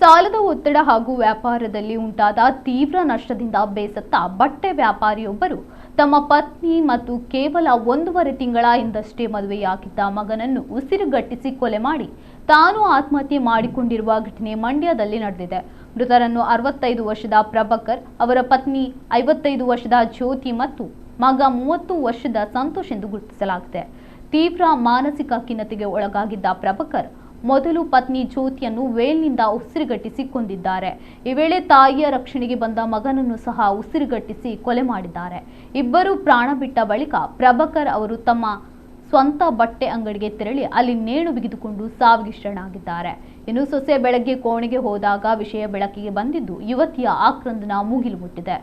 ಸಾಲದ ಒತ್ತಡ ಹಾಗೂ ವ್ಯಾಪಾರದಲ್ಲಿ ಉಂಟಾದ ತೀವ್ರ ನಷ್ಟದಿಂದ ಬೇಸತ್ತ ಬಟ್ಟೆ ವ್ಯಾಪಾರಿಯೊಬ್ಬರು ತಮ್ಮ ಪತ್ನಿ ಮತ್ತು ಕೇವಲ 1.5 ತಿಂಗಳ ಹಿಂದಷ್ಟೇ ಮದುವೆಯಾಗಿದ್ದ ಮಗನನ್ನು ಉಸಿರುಗಟ್ಟಿಸಿ ಕೊಲೆ ಮಾಡಿ ತಾನು ಆತ್ಮಹತ್ಯೆ ಮಾಡಿಕೊಂಡಿರುವ ಘಟನೆ ಮಂಡ್ಯದಲ್ಲಿ ನಡೆದಿದೆ. ಮೃತರನ್ನು 65 ವರ್ಷದ ಪ್ರಭಾಕರ್, ಅವರ ಪತ್ನಿ 55 ವರ್ಷದ ಜ್ಯೋತಿ ಮತ್ತು ಮಗ 30 ವರ್ಷದ ಸಂತೋಷ್ ಎಂದು ಗುರುತಿಸಲಾಗಿದೆ. ತೀವ್ರ ಮಾನಸಿಕ ಖಿನ್ನತೆಗೆ ಒಳಗಾಗಿದ್ದ ಪ್ರಭಾಕರ್ ಮೊದಲು ಪತ್ನಿ ಜ್ಯೋತಿಯನ್ನು ವೇಲ್ನಿಂದ ಉಸಿರುಗಟ್ಟಿಸಿ ಕೊಂದಿದ್ದಾರೆ. ಈ ವೇಳೆ ತಾಯಿಯ ರಕ್ಷಣೆಗೆ ಬಂದ ಮಗನನ್ನು ಸಹ ಉಸಿರುಗಟ್ಟಿಸಿ ಕೊಲೆ ಮಾಡಿದ್ದಾರೆ. ಇಬ್ಬರು ಪ್ರಾಣ ಬಿಟ್ಟ ಬಳಿಕ ಪ್ರಭಾಕರ್ ಅವರು ತಮ್ಮ ಸ್ವಂತ ಬಟ್ಟೆ ಅಂಗಡಿಗೆ ತೆರಳಿ ಅಲ್ಲಿ ನೇಣು ಬಿಗಿದುಕೊಂಡು ಸಾವಿಗೆ ಶರಣಾಗಿದ್ದಾರೆ. ಇನ್ನು ಸೊಸೆ ಬೆಳಗ್ಗೆ ಕೋಣೆಗೆ ಹೋದಾಗ ವಿಷಯ ಬೆಳಕಿಗೆ ಬಂದಿದ್ದು ಯುವತಿಯ ಆಕ್ರಂದನ ಮುಗಿಲು ಮುಟ್ಟಿದೆ.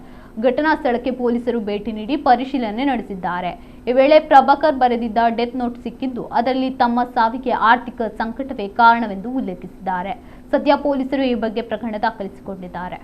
ಘಟನಾ ಸ್ಥಳಕ್ಕೆ ಪೊಲೀಸರು ಭೇಟಿ ನೀಡಿ ಪರಿಶೀಲನೆ ನಡೆಸಿದ್ದಾರೆ. ಈ ವೇಳೆ ಪ್ರಭಾಕರ್ ಬರೆದಿದ್ದ ಡೆತ್ ನೋಟ್ ಸಿಕ್ಕಿದ್ದು ಅದರಲ್ಲಿ ತಮ್ಮ ಸಾವಿಗೆ ಆರ್ಥಿಕ ಸಂಕಟವೇ ಕಾರಣವೆಂದು ಉಲ್ಲೇಖಿಸಿದ್ದಾರೆ. ಸದ್ಯ ಪೊಲೀಸರು ಈ ಬಗ್ಗೆ ಪ್ರಕರಣ ದಾಖಲಿಸಿಕೊಂಡಿದ್ದಾರೆ.